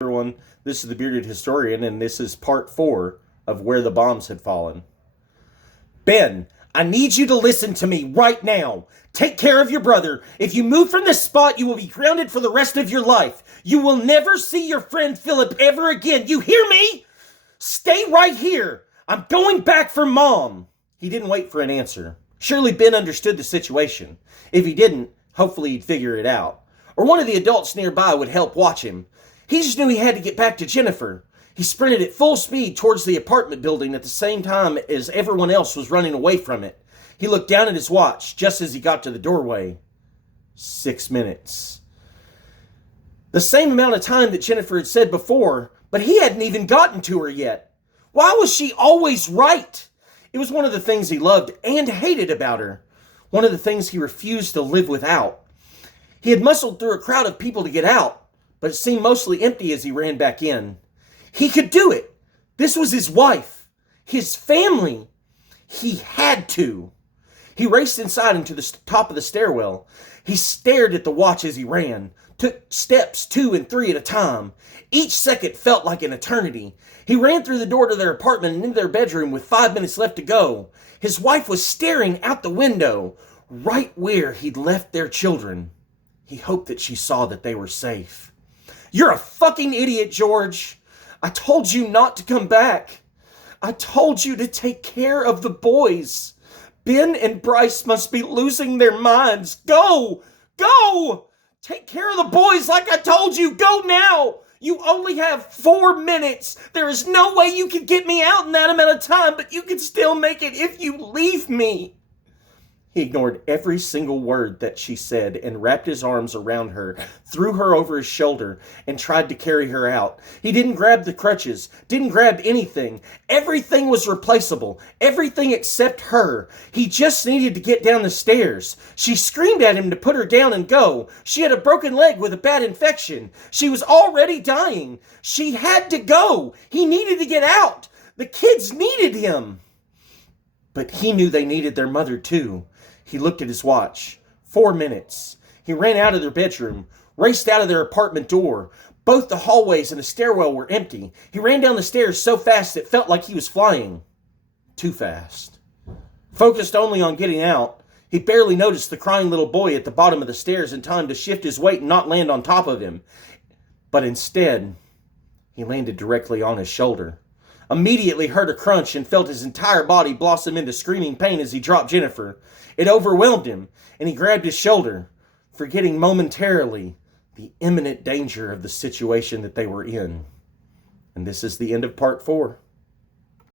Everyone, this is the Bearded Historian, and this is part 4 of Where the Bombs Had Fallen. Ben, I need you to listen to me right now. Take care of your brother. If you move from this spot, you will be grounded for the rest of your life. You will never see your friend Philip ever again. You hear me? Stay right here. I'm going back for Mom. He didn't wait for an answer. Surely Ben understood the situation. If he didn't, hopefully he'd figure it out. Or one of the adults nearby would help watch him. He just knew he had to get back to Jennifer. He sprinted at full speed towards the apartment building at the same time as everyone else was running away from it. He looked down at his watch just as he got to the doorway. 6 minutes. The same amount of time that Jennifer had said before, but he hadn't even gotten to her yet. Why was she always right? It was one of the things he loved and hated about her. One of the things he refused to live without. He had muscled through a crowd of people to get out, but it seemed mostly empty as he ran back in. He could do it. This was his wife, his family. He had to. He raced inside into the top of the stairwell. He stared at the watch as he ran, took steps 2 and 3 at a time. Each second felt like an eternity. He ran through the door to their apartment and into their bedroom with 5 minutes left to go. His wife was staring out the window, right where he'd left their children. He hoped that she saw that they were safe. You're a fucking idiot, George. I told you not to come back. I told you to take care of the boys. Ben and Bryce must be losing their minds. Go! Go! Take care of the boys like I told you. Go now! You only have 4 minutes. There is no way you can get me out in that amount of time, but you can still make it if you leave me. He ignored every single word that she said and wrapped his arms around her, threw her over his shoulder, and tried to carry her out. He didn't grab the crutches, didn't grab anything. Everything was replaceable, everything except her. He just needed to get down the stairs. She screamed at him to put her down and go. She had a broken leg with a bad infection. She was already dying. She had to go. He needed to get out. The kids needed him. But he knew they needed their mother too. He looked at his watch. 4 minutes. He ran out of their bedroom, raced out of their apartment door. Both the hallways and the stairwell were empty. He ran down the stairs so fast it felt like he was flying. Too fast. Focused only on getting out, he barely noticed the crying little boy at the bottom of the stairs in time to shift his weight and not land on top of him. But instead, he landed directly on his shoulder. Immediately heard a crunch and felt his entire body blossom into screaming pain as he dropped Jennifer. It overwhelmed him, and he grabbed his shoulder, forgetting momentarily the imminent danger of the situation that they were in. And this is the end of part 4.